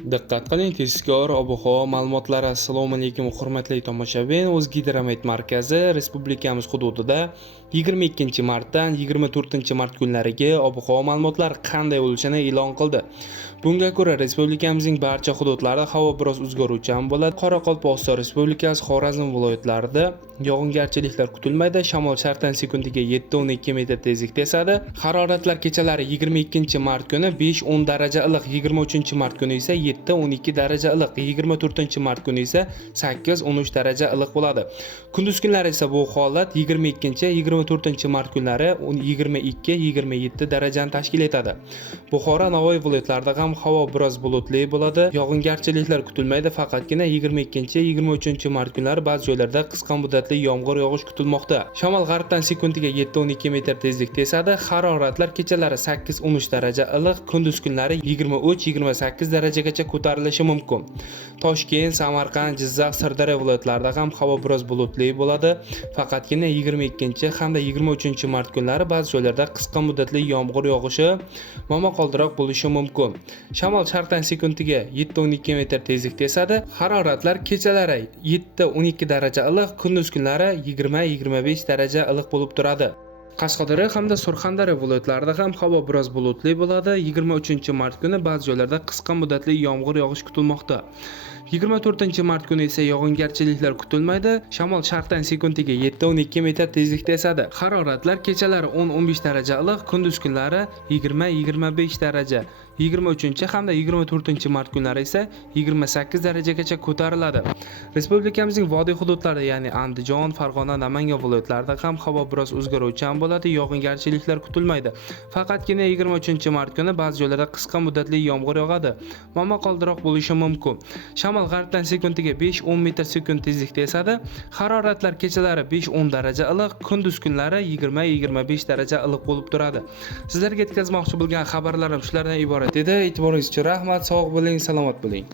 Diqqat qiling, tezkor ob-havo ma'lumotlari. Assalomu alaykum hurmatli tomoshabin. O'zgidromet markazi respublikamiz hududida 22-martdan 24-mart kunlariga ob-havo ma'lumotlari qanday bo'lishini e'lon qildi. Bunga ko'ra respublikamizning barcha hududlarida havo biroz o'zgaruvchan bo'ladi. Qoraqalpog'iston Respublikasi, Xorazm viloyatlarida yog'ingarchiliklar kutilmaydi. Shamol shartdan sekundiga 7-12 metr tezlikda esadi. Haroratlar kechalari 22-mart kuni 5-10 daraja iliq, 23-mart kuni esa 7-12 daraja iliq, 24-mart kuni esa 8-13 daraja iliq bo'ladi. Kunduz kunlari esa bu holat 22-24-mart kunlari 22-27 darajani tashkil etadi. Buxoro, Navoiy viloyatlarida ham havo biroz bulutli bo'ladi. Yog'ingarchiliklar kutilmaydi, faqatgina 22-23-mart kunlari ba'zi joylarda qisqa muddatli yomg'ir yog'ish kutilmoqda. Shamol g'arbdan sekundiga 7-12 metr tezlikda esadi. Haroratlar kechalari 8-13 daraja iliq, kunduz kunlari 23-28 darajagacha ko'tarilishi mumkin. Toshkent, Samarqand, Jizzax, Sirdaryo viloyatlarida ham havo biroz bulutli bo'ladi. Faqatgina 22 hamda 23-mart kunlari ba'zi joylarda qisqa muddatli yomg'ir yog'ishi momaqaldiroq bo'lishi mumkin. Shamol sharqdan sekundiga 7-12 metr tezlikda esadi. Haroratlar kechalari 7-12 daraja iliq, kunduz kunlari 20-25 daraja iliq bo'lib turadi. Qashqadaryo hamda Surxondaryo viloyatlarida ham havo biroz bulutli bo'ladi. 23-mart kuni ba'zi joylarda qisqa muddatli yomg'ir yog'ishi kutilmoqda. 24-mart kuni esa yog'ingarchiliklar kutilmaydi. Shamol sharqdan sekundiga 7-12 metr tezlikda esadi. Haroratlar kechalari 10-15 daraja iliq, kunduz kunlari 20-25 daraja. 23 hamda 24-mart kunlari esa 28 darajagacha ko'tariladi. Respublikamizning vodiy hududlarida, ya'ni Andijon, Farg'ona, Namangan viloyatlarida ham havo biroz o'zgaruvchan bo'ladi. Yog'ingarchiliklar kutilmaydi. Faqatgina 23-mart kuni ba'zi joylarda qisqa muddatli yomg'ir yog'adi. Momaqaldiroq bo'lishi mumkin. Shamol g'arbdan sekundiga 5-10 metr sekund tezlikda esadi. Haroratlar kechalari 5-10 daraja iliq, kunduz kunlari 20-25 daraja iliq bo'lib turadi. Sizlarga yetkazmoqchi bo'lgan xabarlarim shulardan iborat edi. E'tiboringiz uchun rahmat. Sog' bo'ling, salomat bo'ling.